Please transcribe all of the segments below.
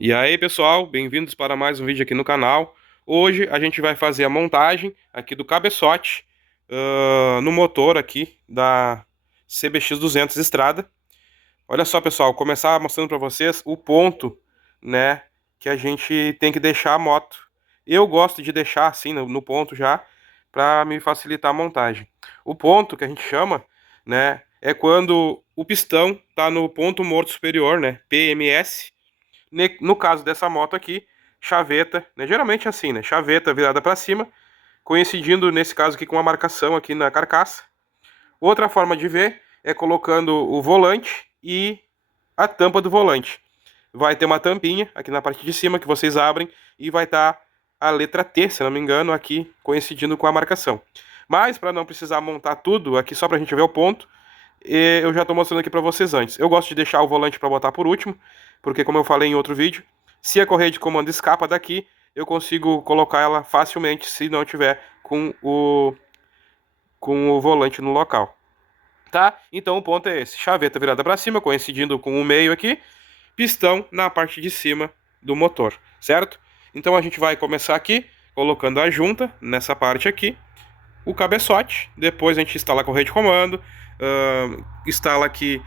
E aí, pessoal, bem-vindos para mais um vídeo aqui no canal. Hoje a gente vai fazer a montagem aqui do cabeçote no motor aqui da CBX 200 Estrada. Olha só, pessoal, começar mostrando para vocês o ponto, né, que a gente tem que deixar a moto. Eu gosto de deixar assim no ponto já para me facilitar a montagem. O ponto que a gente chama, né, é quando o pistão está no ponto morto superior, né, PMS. No caso dessa moto aqui, chaveta, né? Geralmente é assim, né? Chaveta virada para cima, coincidindo nesse caso aqui com a marcação aqui na carcaça. Outra forma de ver é colocando o volante e a tampa do volante. Vai ter uma tampinha aqui na parte de cima que vocês abrem e vai estar a letra T, se não me engano, aqui coincidindo com a marcação. Mas para não precisar montar tudo aqui só para a gente ver o ponto, eu já estou mostrando aqui para vocês antes. Eu gosto de deixar o volante para botar por último, porque como eu falei em outro vídeo, se a correia de comando escapa daqui, eu consigo colocar ela facilmente se não tiver com o volante no local. Tá? Então o ponto é esse: chaveta virada para cima, coincidindo com o meio aqui, pistão na parte de cima do motor, certo? Então a gente vai começar aqui colocando a junta nessa parte aqui, o cabeçote, depois a gente instala a correia de comando, instala aqui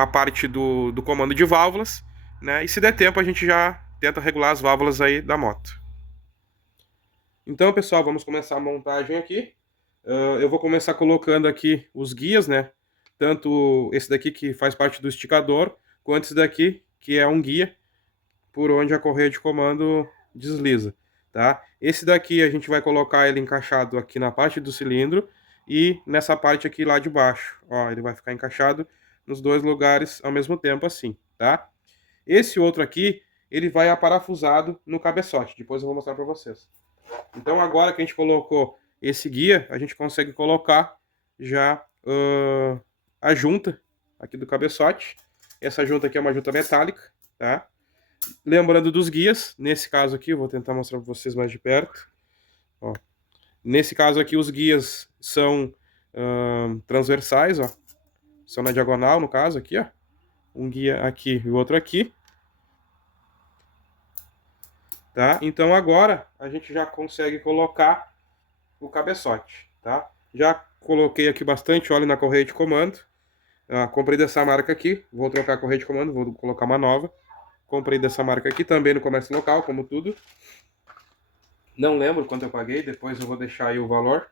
a parte do comando de válvulas, né? E se der tempo a gente já tenta regular as válvulas aí da moto. Então, pessoal, vamos começar a montagem aqui. Eu vou começar colocando aqui os guias, né? Tanto esse daqui que faz parte do esticador, quanto esse daqui que é um guia por onde a correia de comando desliza, tá? Esse daqui a gente vai colocar ele encaixado aqui na parte do cilindro e nessa parte aqui lá de baixo, ó, ele vai ficar encaixado nos dois lugares ao mesmo tempo assim, tá? Esse outro aqui, ele vai aparafusado no cabeçote, depois eu vou mostrar para vocês. Então agora que a gente colocou esse guia, a gente consegue colocar já a junta aqui do cabeçote. Essa junta aqui é uma junta metálica, tá? Lembrando dos guias, nesse caso aqui, eu vou tentar mostrar para vocês mais de perto. Ó. Nesse caso aqui, os guias são transversais, ó. São na diagonal, no caso, aqui, ó. Um guia aqui e o outro aqui. Tá? Então agora a gente já consegue colocar o cabeçote, tá? Já coloquei aqui bastante óleo na correia de comando. Comprei dessa marca aqui, vou trocar a correia de comando, vou colocar uma nova. Comprei dessa marca aqui também no comércio local, como tudo. Não lembro quanto eu paguei, depois eu vou deixar aí o valor.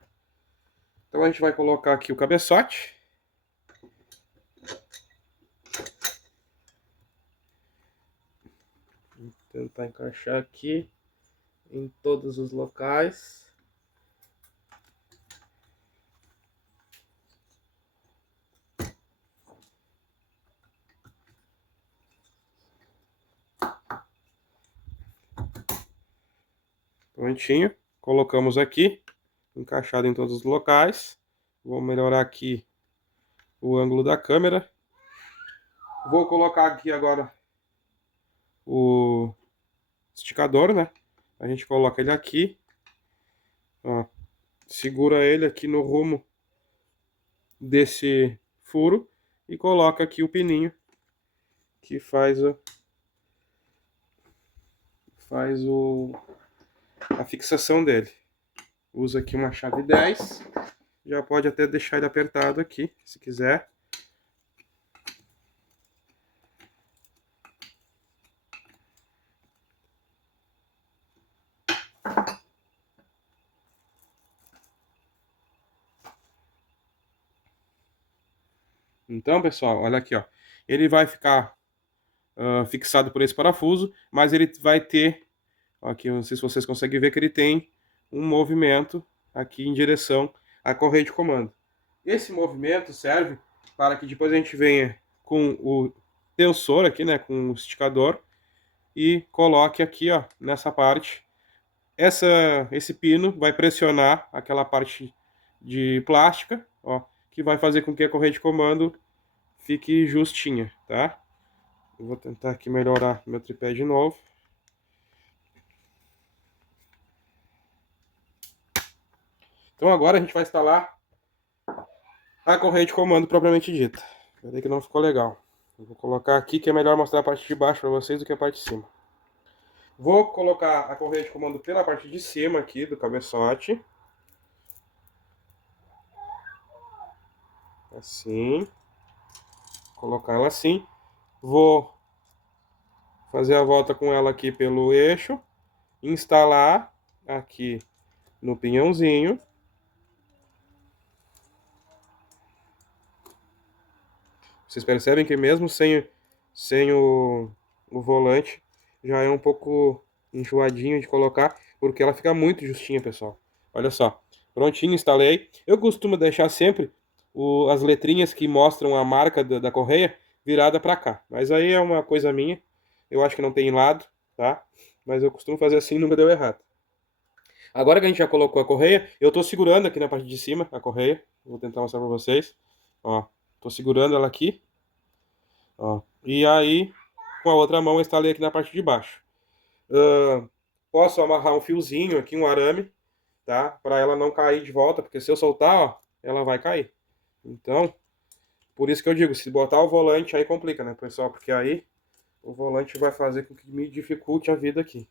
Então a gente vai colocar aqui o cabeçote. Vou tentar encaixar aqui em todos os locais. Prontinho. Colocamos aqui, encaixado em todos os locais. Vou melhorar aqui o ângulo da câmera. Vou colocar aqui agora o esticador, né? A gente coloca ele aqui, ó, segura ele aqui no rumo desse furo e coloca aqui o pininho que a fixação dele. Usa aqui uma chave 10, já pode até deixar ele apertado aqui, se quiser. Então, pessoal, olha aqui, ó. Ele vai ficar fixado por esse parafuso, mas ele vai ter, ó, aqui, não sei se vocês conseguem ver que ele tem um movimento aqui em direção à correia de comando. Esse movimento serve para que depois a gente venha com o tensor aqui, né, com o esticador e coloque aqui, ó, nessa parte. Esse pino vai pressionar aquela parte de plástica, ó, que vai fazer com que a correia de comando fique justinha, tá? Eu vou tentar aqui melhorar meu tripé de novo. Então agora a gente vai instalar a correia de comando propriamente dita. Peraí que não ficou legal. Eu vou colocar aqui que é melhor mostrar a parte de baixo para vocês do que a parte de cima. Vou colocar a correia de comando pela parte de cima aqui do cabeçote. Assim. Colocar ela assim. Vou fazer a volta com ela aqui pelo eixo. Instalar aqui no pinhãozinho. Vocês percebem que mesmo sem o volante, já é um pouco enjoadinho de colocar, porque ela fica muito justinha, pessoal. Olha só, prontinho, instalei. Eu costumo deixar sempre as letrinhas que mostram a marca da correia virada para cá, mas aí é uma coisa minha. Eu acho que não tem lado, tá? Mas eu costumo fazer assim e nunca deu errado. Agora que a gente já colocou a correia, eu tô segurando aqui na parte de cima a correia. Vou tentar mostrar para vocês. Ó, tô segurando ela aqui. Ó. E aí, com a outra mão, eu instalei aqui na parte de baixo. Posso amarrar um fiozinho aqui, um arame, tá? Para ela não cair de volta, porque se eu soltar, ó, ela vai cair. Então, por isso que eu digo, se botar o volante aí complica, né, pessoal? Porque aí o volante vai fazer com que me dificulte a vida aqui.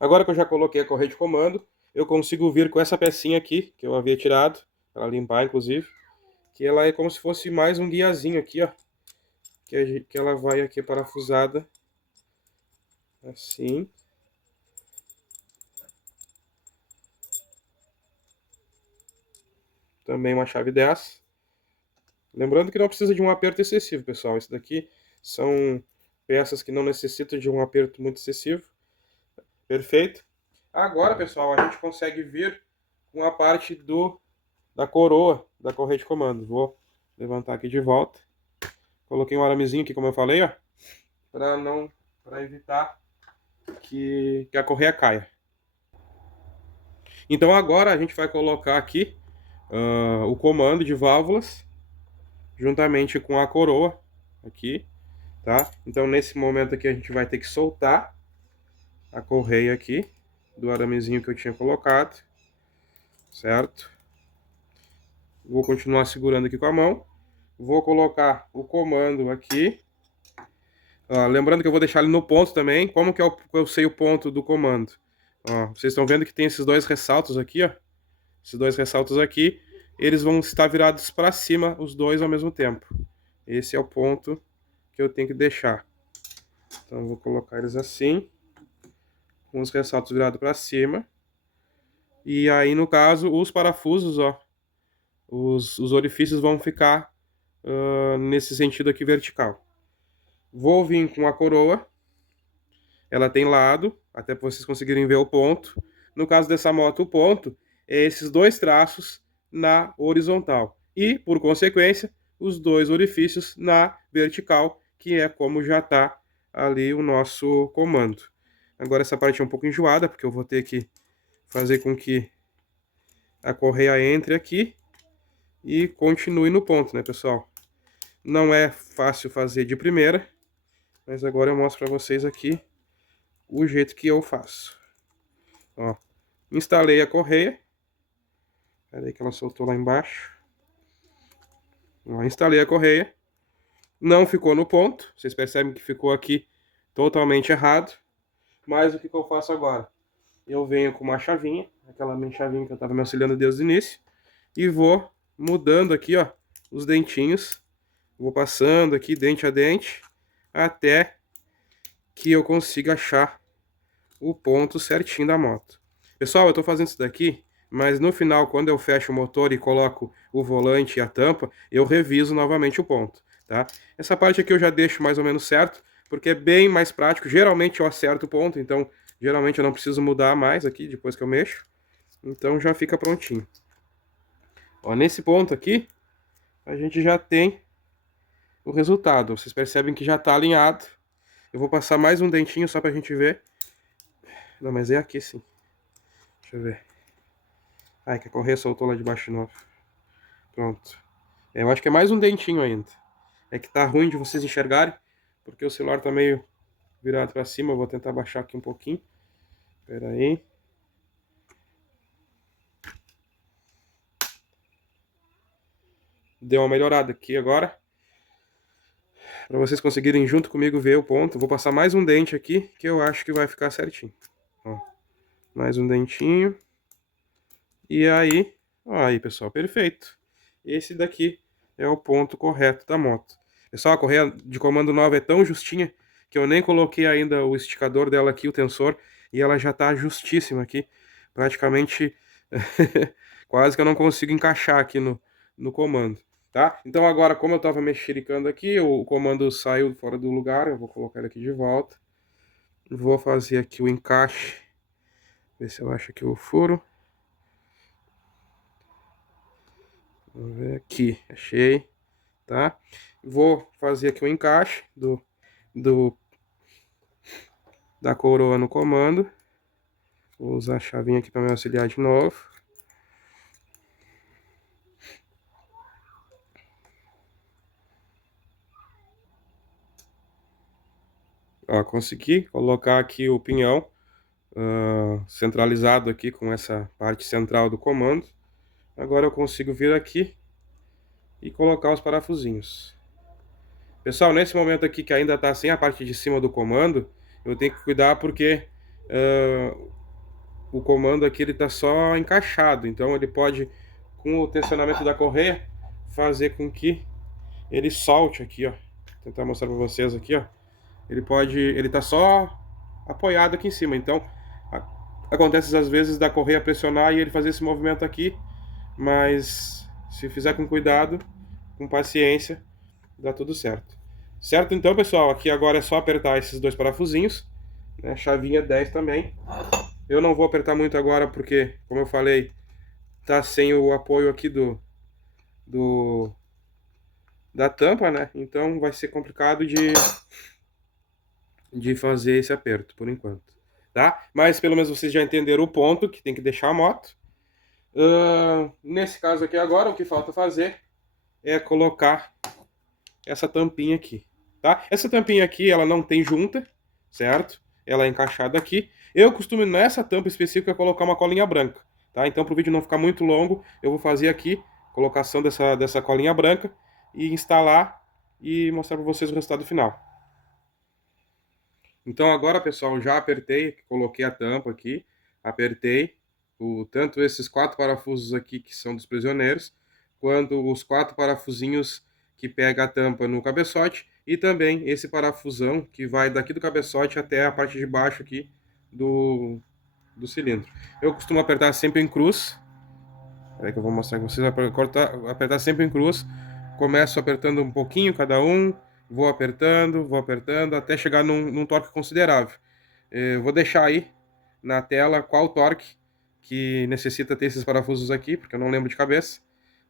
Agora que eu já coloquei a correia de comando, eu consigo vir com essa pecinha aqui, que eu havia tirado, para limpar, inclusive, que ela é como se fosse mais um guiazinho aqui, ó, que ela vai aqui parafusada, assim. Também uma chave dessa. Lembrando que não precisa de um aperto excessivo, pessoal. Isso daqui são peças que não necessitam de um aperto muito excessivo. Perfeito. Agora, pessoal, a gente consegue vir com a parte da coroa da correia de comando. Vou levantar aqui de volta. Coloquei um aramezinho aqui, como eu falei, ó, para evitar que a correia caia. Então agora a gente vai colocar aqui o comando de válvulas juntamente com a coroa aqui, tá? Então nesse momento aqui a gente vai ter que soltar a correia aqui do aramezinho que eu tinha colocado, certo? Vou continuar segurando aqui com a mão. Vou colocar o comando aqui. Lembrando que eu vou deixar ele no ponto também. Como que eu sei o ponto do comando? Vocês estão vendo que tem esses dois ressaltos aqui, ó. Esses dois ressaltos aqui, eles vão estar virados para cima, os dois ao mesmo tempo. Esse é o ponto que eu tenho que deixar. Então eu vou colocar eles assim, com os ressaltos virados para cima. E aí, no caso, os parafusos, ó, os orifícios vão ficar nesse sentido aqui vertical. Vou vir com a coroa. Ela tem lado, até para vocês conseguirem ver o ponto. No caso dessa moto, o ponto é esses dois traços na horizontal. E, por consequência, os dois orifícios na vertical, que é como já está ali o nosso comando. Agora essa parte é um pouco enjoada, porque eu vou ter que fazer com que a correia entre aqui e continue no ponto, né, pessoal? Não é fácil fazer de primeira, mas agora eu mostro para vocês aqui o jeito que eu faço. Ó, instalei a correia. Peraí que ela soltou lá embaixo. Ó, instalei a correia. Não ficou no ponto. Vocês percebem que ficou aqui totalmente errado. Mas o que eu faço agora? Eu venho com uma chavinha, aquela minha chavinha que eu estava me auxiliando desde o início, e vou mudando aqui, ó, os dentinhos. Vou passando aqui dente a dente até que eu consiga achar o ponto certinho da moto. Pessoal, eu estou fazendo isso daqui, mas no final, quando eu fecho o motor e coloco o volante e a tampa, eu reviso novamente o ponto, tá? Essa parte aqui eu já deixo mais ou menos certo, porque é bem mais prático. Geralmente eu acerto o ponto, então geralmente eu não preciso mudar mais aqui depois que eu mexo. Então já fica prontinho. Ó, nesse ponto aqui, a gente já tem o resultado. Vocês percebem que já está alinhado. Eu vou passar mais um dentinho só para a gente ver. Não, mas é aqui sim. Deixa eu ver. Ai, que a correia soltou lá de baixo de novo. Pronto. Eu acho que é mais um dentinho ainda. É que tá ruim de vocês enxergarem, porque o celular tá meio virado pra cima. Eu vou tentar baixar aqui um pouquinho. Pera aí. Deu uma melhorada aqui agora. para vocês conseguirem junto comigo ver o ponto. Vou passar mais um dente aqui, que eu acho que vai ficar certinho. Ó, mais um dentinho. E aí, ó, aí pessoal, perfeito. Esse daqui é o ponto correto da moto. Pessoal, a correia de comando nova é tão justinha que eu nem coloquei ainda o esticador dela aqui, o tensor, e ela já tá justíssima aqui. Praticamente quase que eu não consigo encaixar aqui no comando, tá? Então agora, como eu tava mexericando aqui, o comando saiu fora do lugar, eu vou colocar ele aqui de volta. Vou fazer aqui o encaixe, ver se eu acho aqui o furo. Vamos ver aqui, achei, tá? Vou fazer aqui o encaixe da coroa no comando. Vou usar a chavinha aqui para me auxiliar de novo. Ó, consegui colocar aqui o pinhão centralizado aqui com essa parte central do comando. Agora eu consigo vir aqui e colocar os parafusinhos. Pessoal, nesse momento aqui que ainda está sem a parte de cima do comando, eu tenho que cuidar porque o comando aqui ele está só encaixado, então ele pode, com o tensionamento da correia, fazer com que ele solte aqui, ó. Vou tentar mostrar para vocês aqui, ó. Ele tá só apoiado aqui em cima, então acontece às vezes da correia pressionar e ele fazer esse movimento aqui, mas se fizer com cuidado, com paciência, dá tudo certo. Certo? Então, pessoal, aqui agora é só apertar esses dois parafusinhos, né? Chavinha 10 também. Eu não vou apertar muito agora porque, como eu falei, tá sem o apoio aqui da tampa, né? Então vai ser complicado de fazer esse aperto por enquanto, tá? Mas pelo menos vocês já entenderam o ponto que tem que deixar a moto. Nesse caso aqui agora, o que falta fazer é colocar essa tampinha aqui, tá? Essa tampinha aqui, ela não tem junta, certo? Ela é encaixada aqui. Eu costumo nessa tampa específica colocar uma colinha branca, tá? Então, para o vídeo não ficar muito longo, eu vou fazer aqui colocação dessa colinha branca e instalar e mostrar para vocês o resultado final. Então agora, pessoal, já apertei, coloquei a tampa aqui, apertei tanto esses 4 parafusos aqui que são dos prisioneiros, quanto os 4 parafusinhos que pega a tampa no cabeçote e também esse parafusão que vai daqui do cabeçote até a parte de baixo aqui do cilindro. Eu costumo apertar sempre em cruz. Peraí que eu vou mostrar para vocês. Apertar sempre em cruz. Começo apertando um pouquinho cada um, vou apertando, até chegar num torque considerável. Vou deixar aí na tela qual torque que necessita ter esses parafusos aqui, porque eu não lembro de cabeça,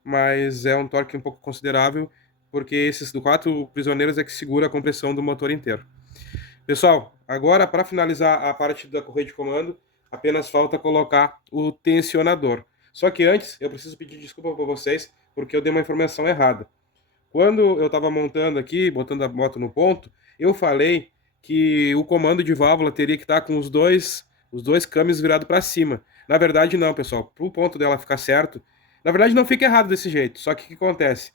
mas é um torque um pouco considerável, porque esses do 4 prisioneiros é que segura a compressão do motor inteiro. Pessoal, agora para finalizar a parte da correia de comando, apenas falta colocar o tensionador. Só que antes, eu preciso pedir desculpa para vocês, porque eu dei uma informação errada. Quando eu estava montando aqui, botando a moto no ponto, eu falei que o comando de válvula teria que estar com os dois câmbios virados para cima. Na verdade não, pessoal. Para o ponto dela ficar certo, na verdade não fica errado desse jeito. Só que o que acontece?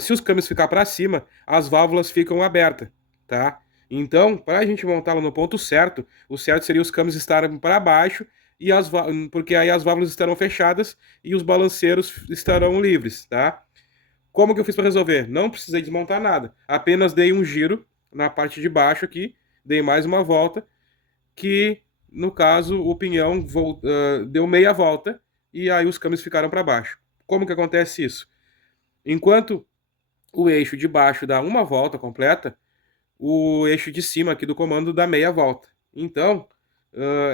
Se os câmbios ficar para cima, as válvulas ficam abertas, tá? Então, para a gente montá-la no ponto certo, o certo seria os câmbios estarem para baixo, porque aí as válvulas estarão fechadas e os balanceiros estarão livres, tá? Como que eu fiz para resolver? Não precisei desmontar nada. Apenas dei um giro na parte de baixo aqui, dei mais uma volta, que no caso o pinhão deu meia volta e aí os câmbios ficaram para baixo. Como que acontece isso? Enquanto o eixo de baixo dá uma volta completa, o eixo de cima aqui do comando dá meia volta. Então,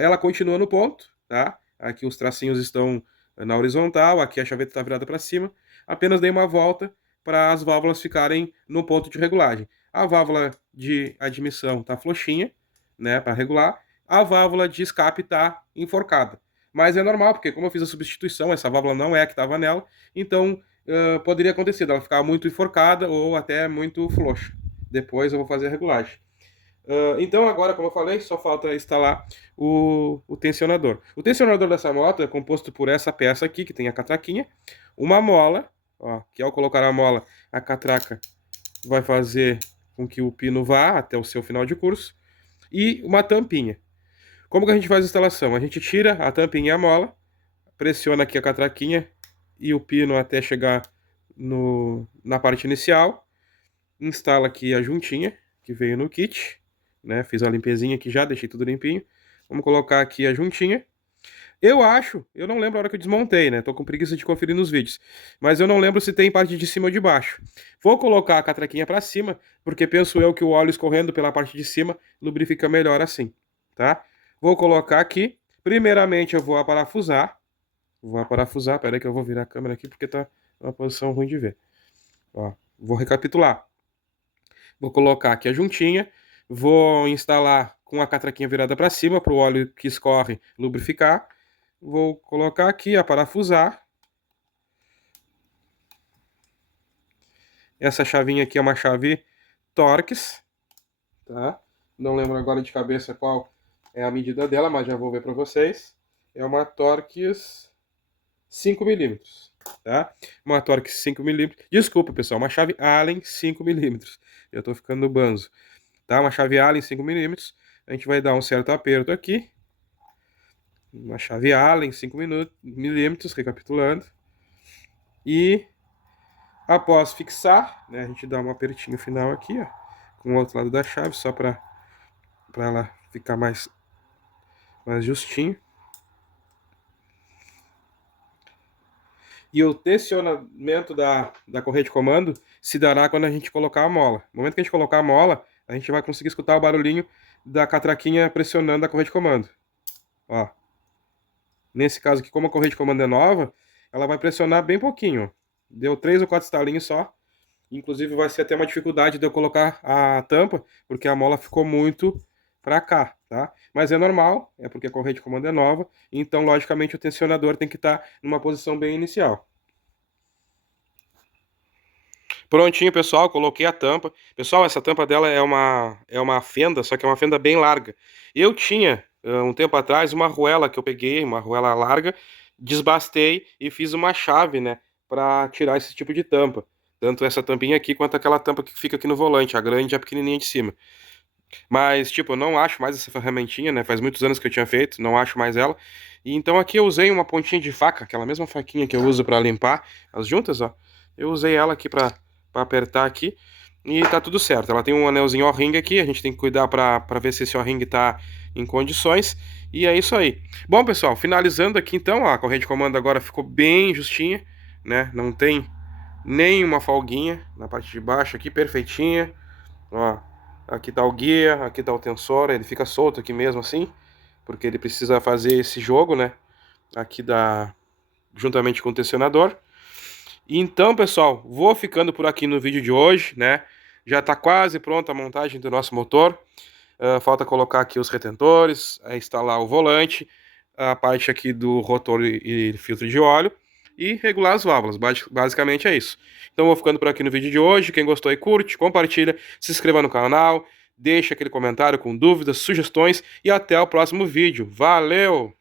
ela continua no ponto, tá? Aqui os tracinhos estão na horizontal, aqui a chaveta está virada para cima. Apenas dei uma volta para as válvulas ficarem no ponto de regulagem. A válvula de admissão está floxinha, né, para regular. A válvula de escape está enforcada. Mas é normal, porque como eu fiz a substituição, essa válvula não é a que estava nela, então poderia acontecer dela ficar muito enforcada ou até muito floxa. Depois eu vou fazer a regulagem. Então agora, como eu falei, só falta instalar o tensionador. O tensionador dessa moto é composto por essa peça aqui, que tem a catraquinha, uma mola, ó, que ao colocar a mola, a catraca vai fazer com que o pino vá até o seu final de curso, e uma tampinha. Como que a gente faz a instalação? A gente tira a tampinha e a mola, pressiona aqui a catraquinha e o pino até chegar na parte inicial, instala aqui a juntinha que veio no kit, né? Fiz a limpezinha aqui já, deixei tudo limpinho. Vamos colocar aqui a juntinha. Eu não lembro a hora que eu desmontei, né? Tô com preguiça de conferir nos vídeos. Mas eu não lembro se tem parte de cima ou de baixo. Vou colocar a catraquinha para cima, porque penso eu que o óleo escorrendo pela parte de cima lubrifica melhor assim, tá? Vou colocar aqui. Primeiramente eu vou aparafusar. Pera aí que eu vou virar a câmera aqui porque tá numa posição ruim de ver. Ó, vou recapitular. Vou colocar aqui a juntinha. Vou instalar com a catraquinha virada para cima para o óleo que escorre lubrificar. Vou colocar aqui, a parafusar. Essa chavinha aqui é uma chave Torx, tá? Não lembro agora de cabeça qual é a medida dela, mas já vou ver para vocês. É uma Torx 5mm, tá? Uma Torx 5mm. Desculpa, pessoal, uma chave Allen 5mm. Eu tô ficando banzo, tá? Uma chave Allen 5mm. A gente vai dar um certo aperto aqui. Uma chave Allen 5mm, recapitulando. E após fixar, né, a gente dá um apertinho final aqui, ó, com o outro lado da chave, só para ela ficar mais justinho. E o tensionamento da correia de comando se dará quando a gente colocar a mola. No momento que a gente colocar a mola, a gente vai conseguir escutar o barulhinho da catraquinha pressionando a correia de comando. Ó. Nesse caso aqui, como a correia de comando é nova, ela vai pressionar bem pouquinho. Deu 3 ou 4 estalinhos só. Inclusive vai ser até uma dificuldade de eu colocar a tampa, porque a mola ficou muito para cá, tá? Mas é normal, é porque a correia de comando é nova, então logicamente o tensionador tem que estar numa posição bem inicial. Prontinho, pessoal, coloquei a tampa. Pessoal, essa tampa dela é uma fenda, só que é uma fenda bem larga. Eu tinha, um tempo atrás, uma arruela que eu peguei, uma arruela larga, desbastei e fiz uma chave, né, para tirar esse tipo de tampa. Tanto essa tampinha aqui, quanto aquela tampa que fica aqui no volante, a grande e a pequenininha de cima. Mas, tipo, eu não acho mais essa ferramentinha, né, faz muitos anos que eu tinha feito, não acho mais ela. E então aqui eu usei uma pontinha de faca, aquela mesma faquinha que eu uso para limpar as juntas, ó. Eu usei ela aqui para apertar aqui e tá tudo certo. Ela tem um anelzinho O-ring aqui, a gente tem que cuidar para ver se esse O-ring tá em condições. E é isso aí. Bom, pessoal, finalizando aqui então, ó, a correia de comando agora ficou bem justinha, né? Não tem nenhuma folguinha na parte de baixo aqui, perfeitinha. Ó, aqui tá o guia, aqui tá o tensor, ele fica solto aqui mesmo assim, porque ele precisa fazer esse jogo, né? Aqui juntamente com o tensionador. Então, pessoal, vou ficando por aqui no vídeo de hoje, né? Já está quase pronta a montagem do nosso motor. Falta colocar aqui os retentores, instalar o volante, a parte aqui do rotor e filtro de óleo e regular as válvulas. Basicamente é isso. Então, vou ficando por aqui no vídeo de hoje. Quem gostou aí, curte, compartilha, se inscreva no canal, deixa aquele comentário com dúvidas, sugestões e até o próximo vídeo. Valeu!